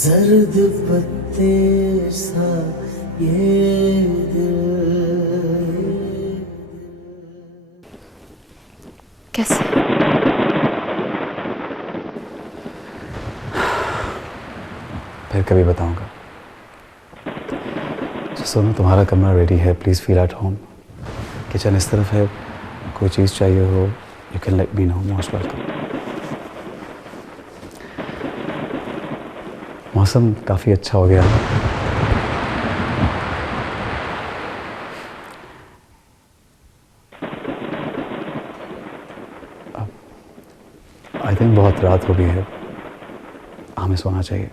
जर्द पत्ते सा ये दिल। कैसे? फिर कभी बताऊंगा। सुनो, तुम्हारा कमरा रेडी है, please feel at home. Kitchen इस तरफ है, कोई चीज़ चाहिए हो you can let me know, most welcome. मौसम काफ़ी अच्छा हो गया है। आई थिंक बहुत रात हो गई है, हमें सोना चाहिए।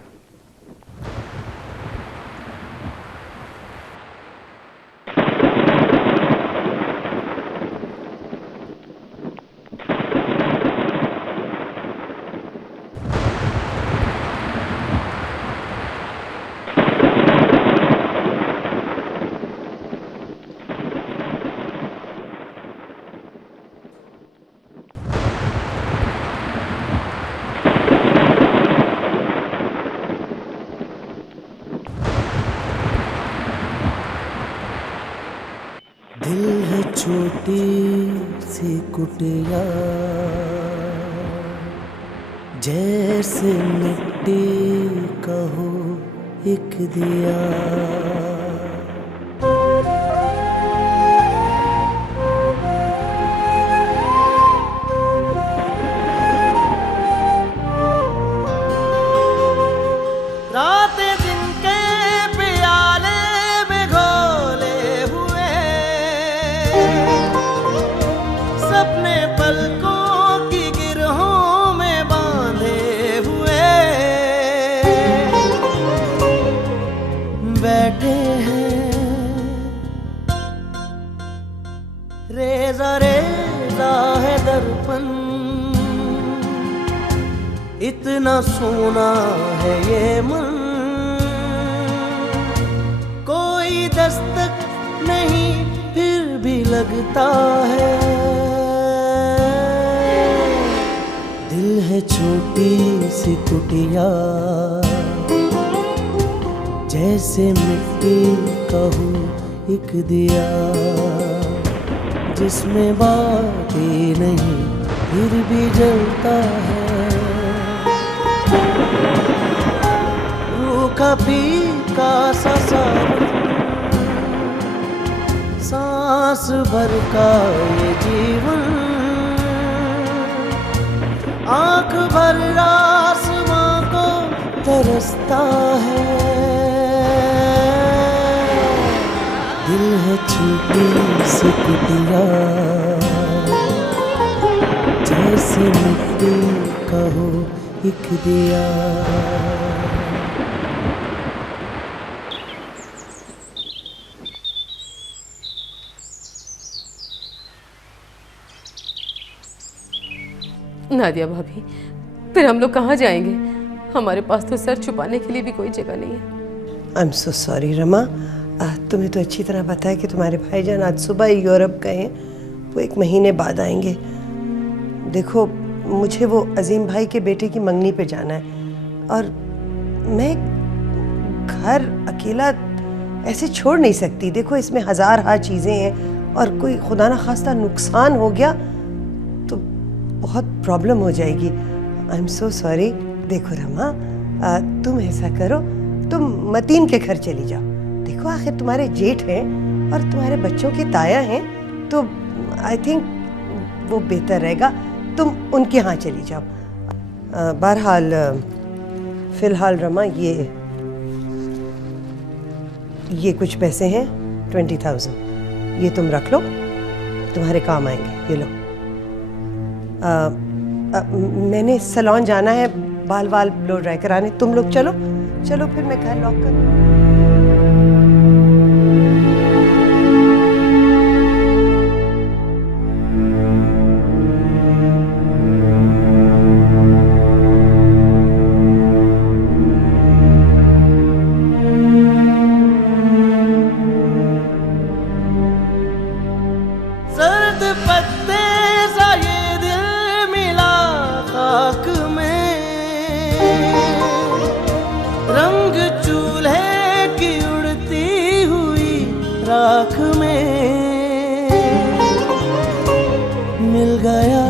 दिल है छोटी सी कुटिया, जैसे मिट्टी का हो एक दिया। रातें दिन के प्याले में घोले हुए, सपने पलकों की गिरहों में बांधे हुए, बैठे हैं रेजा रेजा है दर्पण। इतना सोना है ये मन, कोई दस्तक नहीं फिर भी लगता है। दिल है छोटी सी कुटिया, जैसे मिट्टी का हो एक दिया, जिसमें बातें नहीं फिर भी जलता है। रूखा फीका सा सावन, सांस भर का ये जीवन, आंख भर आसमां को तरसता है। दिल है छोटी सी कुटिया, जैसे मिट्टी का हो एक दिया। नादिया भाभी, फिर हम लोग कहाँ जाएंगे? हमारे पास तो सर छुपाने के लिए भी कोई जगह नहीं है। I am so sorry Rama, तुम्हें तो अच्छी तरह पता है कि तुम्हारे भाईजान आज सुबह ही यूरोप गए हैं, वो 1 महीने बाद आएंगे। देखो, मुझे वो अजीम भाई के बेटे की मंगनी पे जाना है, और मैं घर अकेला ऐसे छोड़ नहीं सकती। देखो, इसमें हजार चीज़ें हैं, और कोई खुदा ना खास्ता नुकसान हो गया तो बहुत प्रॉब्लम हो जाएगी। I am so sorry. देखो रमा, तुम ऐसा करो, तुम मतीन के घर चली जाओ। देखो, आखिर तुम्हारे जेठ हैं और तुम्हारे बच्चों की ताया हैं, तो आई थिंक वो बेहतर रहेगा तुम उनके यहाँ चली जाओ। बहरहाल फ़िलहाल रमा, ये कुछ पैसे हैं, 20,000, ये तुम रख लो, तुम्हारे काम आएंगे। ये लो। मैंने सैलून जाना है, बाल ब्लो ड्राई कराने। तुम लोग चलो चलो, फिर मैं घर लॉक करूँ। सर्द पत्ते सा ये दिल मिला खाक में, आँख में मिल गया।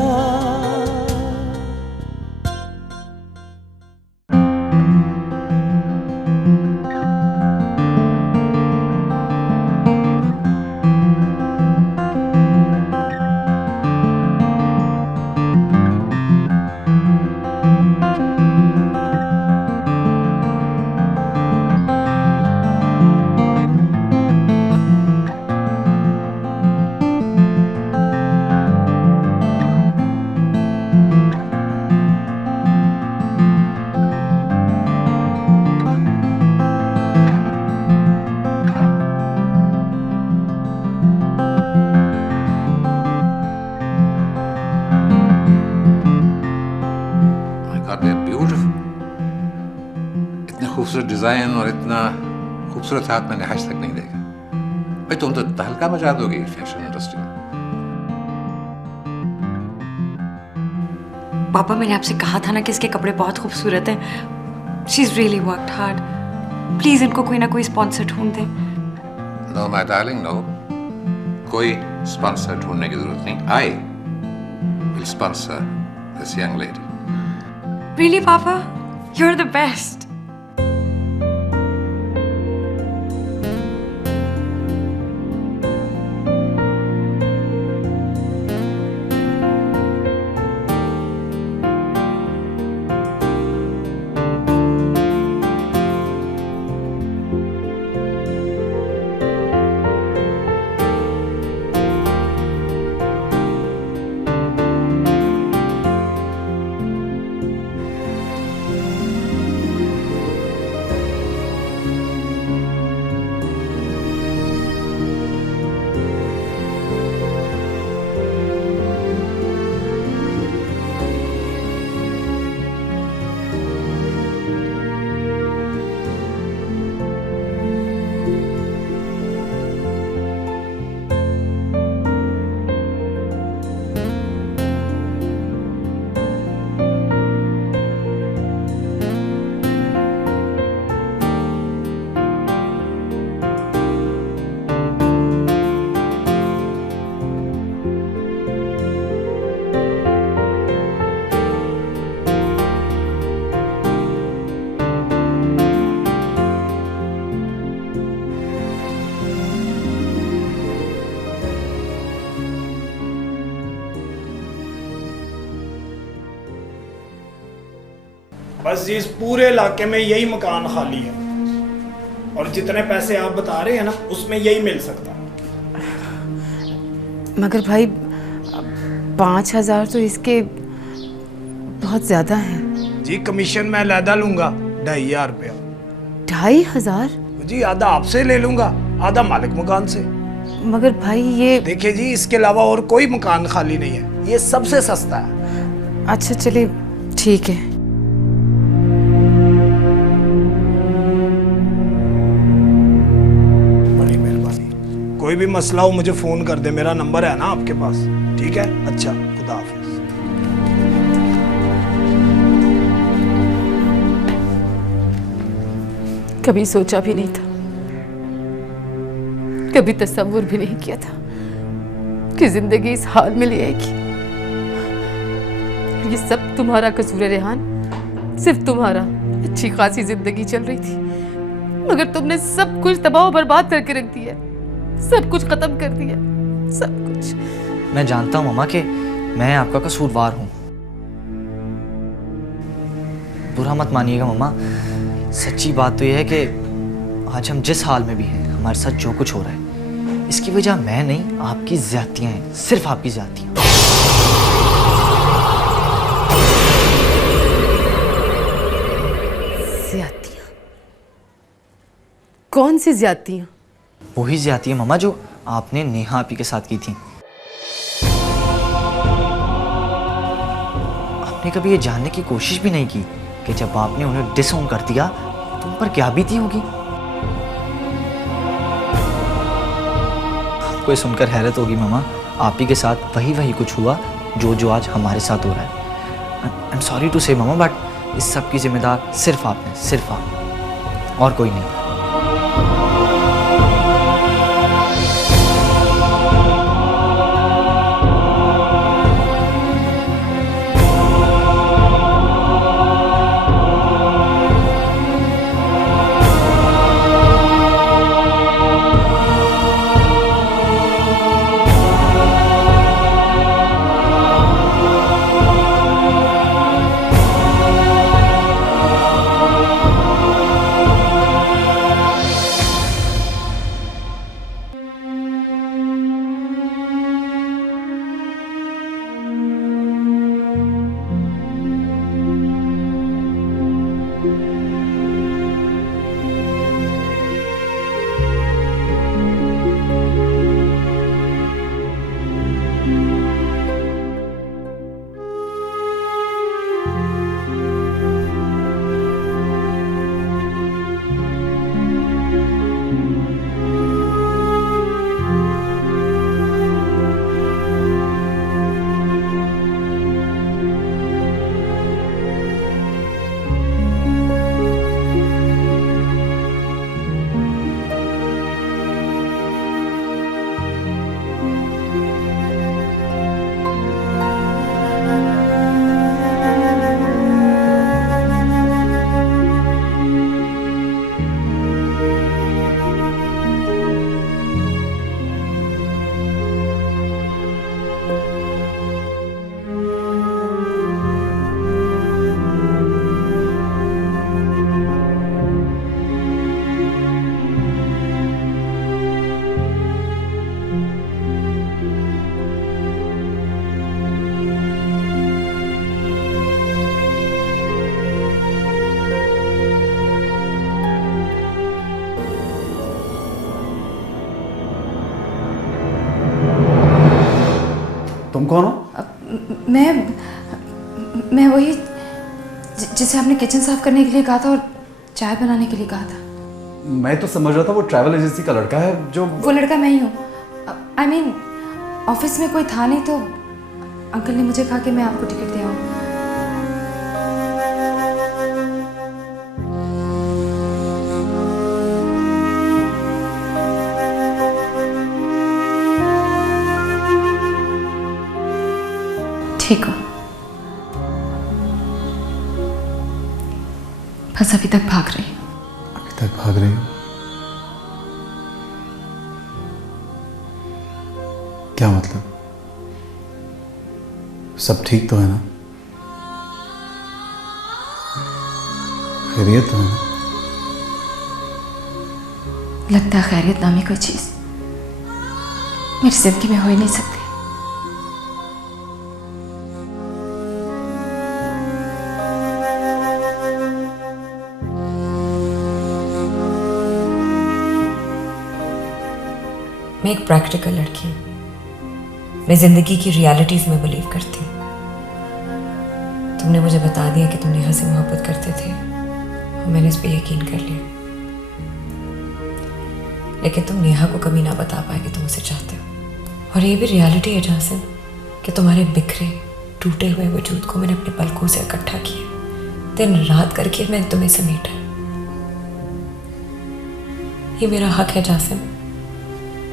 खूबसूरत डिजाइन और इतना खूबसूरत हाथ मैंने आज तक नहीं देखा। भाई तुम तो तहलका मचा दोगी फैशन इंडस्ट्री में। पापा मैंने आपसे कहा था ना कि इसके कपड़े बहुत खूबसूरत हैं। She is really worked hard. Please इनको कोई ना कोई स्पॉन्सर ढूंढ दे। नो माय डार्लिंग नो, कोई स्पॉन्सर ढूंढने की जरूरत नहीं। I will sponsor this young lady. Really पापा, यू आर द बेस्ट। बस इस पूरे इलाके में यही मकान खाली है और जितने पैसे आप बता रहे हैं ना उसमें यही मिल सकता है। मगर भाई 5,000 तो इसके बहुत ज्यादा हैं। जी कमीशन मैं अलहदा लूंगा 2,500 रुपया। 2,500? जी आधा आपसे ले लूंगा, आधा मालिक मकान से। मगर भाई ये देखिए जी, इसके अलावा और कोई मकान खाली नहीं है, ये सबसे सस्ता है। अच्छा चलिए ठीक है। कोई भी मसला हो मुझे फोन कर दे, मेरा नंबर है ना आपके पास, ठीक है? अच्छा, खुदा हाफिज। कभी सोचा भी नहीं था, कभी तसव्वुर भी नहीं किया था कि जिंदगी इस हाल में ले आएगी। ये सब तुम्हारा कसूर है रेहान, सिर्फ तुम्हारा। अच्छी खासी जिंदगी चल रही थी मगर तुमने सब कुछ तबाह बर्बाद करके रख दिया, सब कुछ खत्म कर दिया, सब कुछ। मैं जानता हूँ मम्मा कि मैं आपका कसूरवार हूँ। बुरा मत मानिएगा मम्मा, सच्ची बात तो यह है कि आज हम जिस हाल में भी हैं, हमारे साथ जो कुछ हो रहा है, इसकी वजह मैं नहीं, आपकी ज़्यादतियाँ हैं, सिर्फ आपकी ज़्यादतियाँ। ज़्यादतियाँ? कौन सी ज़्यादतियाँ? वही ज़्यादतियाँ मम्मा जो आपने नेहा आपी के साथ की थी। आपने कभी ये जानने की कोशिश भी नहीं की कि जब आपने उन्हें डिसओन कर दिया तो उन पर क्या बीती होगी। आपको ये सुनकर हैरत होगी मम्मा, आप ही के साथ वही कुछ हुआ जो आज हमारे साथ हो रहा है। आई एम सॉरी टू से मम्मा, बट इस सब की जिम्मेदार सिर्फ आप हैं, सिर्फ आप, और कोई नहीं। कौन हो? मैं वही जिसे आपने किचन साफ करने के लिए कहा था और चाय बनाने के लिए कहा था। मैं तो समझ रहा था वो ट्रैवल एजेंसी का लड़का है जो... वो लड़का मैं ही हूँ। I mean, ऑफिस में कोई था नहीं तो अंकल ने मुझे कहा कि मैं आपको टिकट दे आऊँ। ठीक हो? बस अभी तक भाग रही। अभी तक भाग रही हो? क्या मतलब? सब ठीक तो है ना? खैरियत तो है ना? लगता है खैरियत नामी कोई चीज मेरी जिंदगी में हो ही नहीं सकती। मैं एक प्रैक्टिकल लड़की हूँ। मैं जिंदगी की रियलिटीज में बिलीव करती हूँ। तुमने मुझे बता दिया कि तुम नेहा से मोहब्बत करते थे और मैंने इस पे यकीन कर लिया, लेकिन तुम नेहा को कभी ना बता पाए कि तुम उसे चाहते हो। और ये भी रियलिटी है जासिम कि तुम्हारे बिखरे टूटे हुए वजूद को मैंने अपने पलकों से इकट्ठा किया, दिन रात करके मैंने तुम्हें समेटा। ये मेरा हक है जासिम।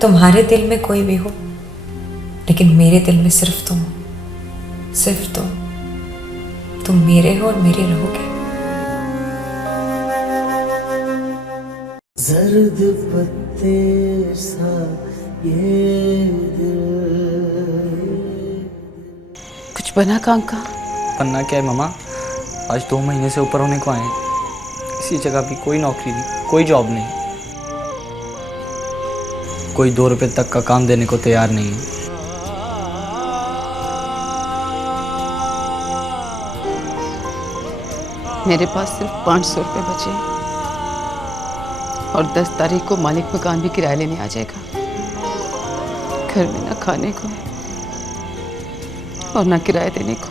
तुम्हारे दिल में कोई भी हो, लेकिन मेरे दिल में सिर्फ तुम हो, सिर्फ तुम मेरे हो और मेरे रहोगे। जर्द पत्ते सा ये दिल। कुछ बना काम का? बनना क्या है मामा, आज 2 महीने से ऊपर होने को आए हैं। किसी जगह भी कोई नौकरी नहीं, कोई जॉब नहीं, कोई 2 रुपए तक का काम देने को तैयार नहीं है। मेरे पास सिर्फ 500 रुपये बचे हैं और 10 तारीख को मालिक मकान भी किराया लेने आ जाएगा। घर में ना खाने को और ना किराया देने को।